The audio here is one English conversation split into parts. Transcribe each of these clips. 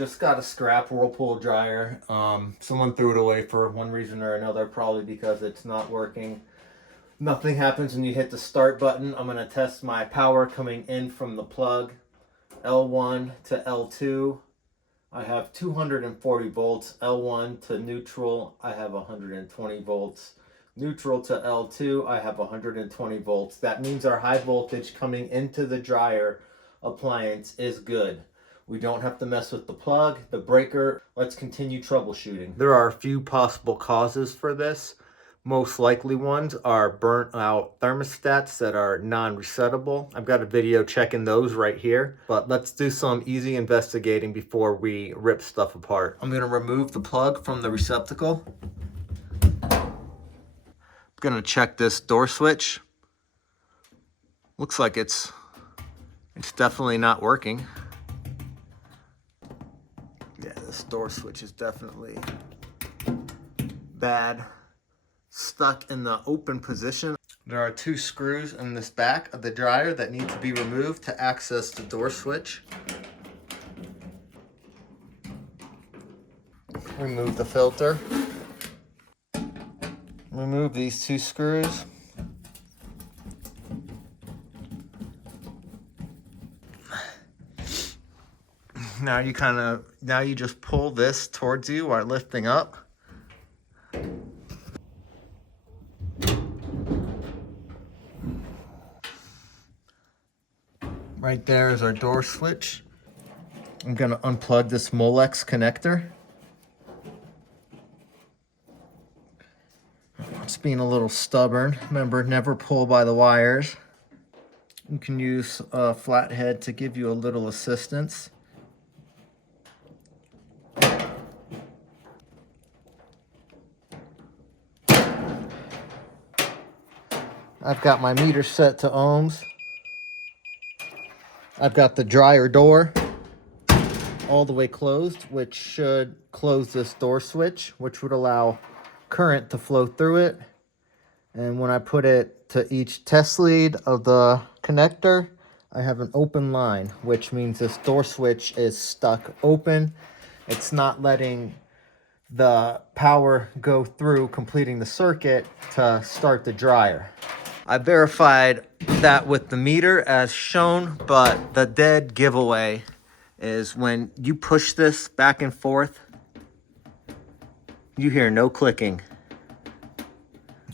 Just got a scrap Whirlpool dryer. Someone threw it away for one reason or another, probably because it's not working. Nothing happens when you hit the start button. I'm going to test my power coming in from the plug, L1 to L2. I have 240 volts. L1 to neutral, I have 120 volts. Neutral to L2, I have 120 volts. That means our high voltage coming into the dryer appliance is good. We don't have to mess with the plug, the breaker. Let's continue troubleshooting. There are a few possible causes for this. Most likely ones are burnt out thermostats that are non-resettable. I've got a video checking those right here, but let's do some easy investigating before we rip stuff apart. I'm gonna remove the plug from the receptacle. I'm gonna check this door switch. Looks like it's definitely not working. Yeah, this door switch is definitely bad. Stuck in the open position. There are two screws in this back of the dryer that need to be removed to access the door switch. Remove the filter. Remove these two screws. Now you just pull this towards you while lifting up. Right there is our door switch. I'm gonna unplug this Molex connector. It's being a little stubborn. Remember, never pull by the wires. You can use a flathead to give you a little assistance. I've got my meter set to ohms. I've got the dryer door all the way closed, which should close this door switch, which would allow current to flow through it. And when I put it to each test lead of the connector, I have an open line, which means this door switch is stuck open. It's not letting the power go through, completing the circuit to start the dryer. I verified that with the meter as shown, but the dead giveaway is when you push this back and forth, you hear no clicking.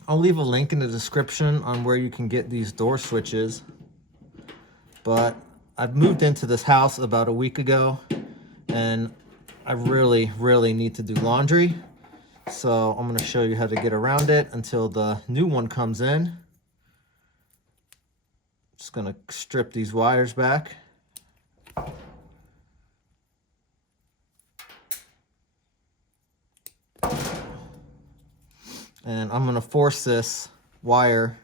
I'll leave a link in the description on where you can get these door switches, but I've moved into this house about a week ago and I really need to do laundry. So I'm going to show you how to get around it until the new one comes in. Just gonna strip these wires back. And I'm gonna force this wire.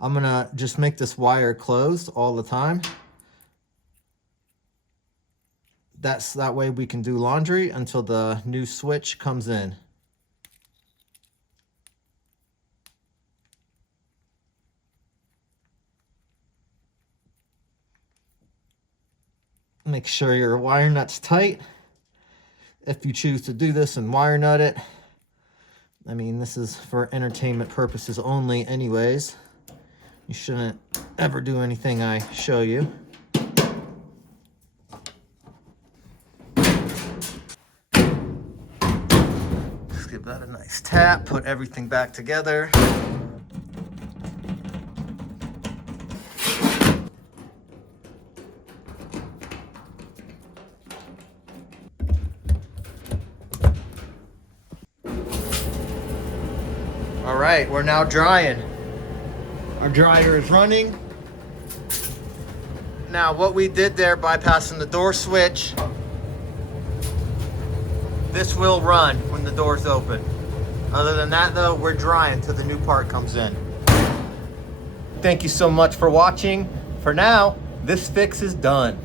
I'm gonna just make this wire closed all the time. That way we can do laundry until the new switch comes in. Make sure your wire nut's tight. If you choose to do this and wire nut it, I mean, this is for entertainment purposes only anyways. You shouldn't ever do anything I show you. Just give that a nice tap, put everything back together. All right, we're now drying. Our dryer is running. Now, what we did there, bypassing the door switch, this will run when the door's open. Other than that, though, we're drying until the new part comes in. Thank you so much for watching. For now, this fix is done.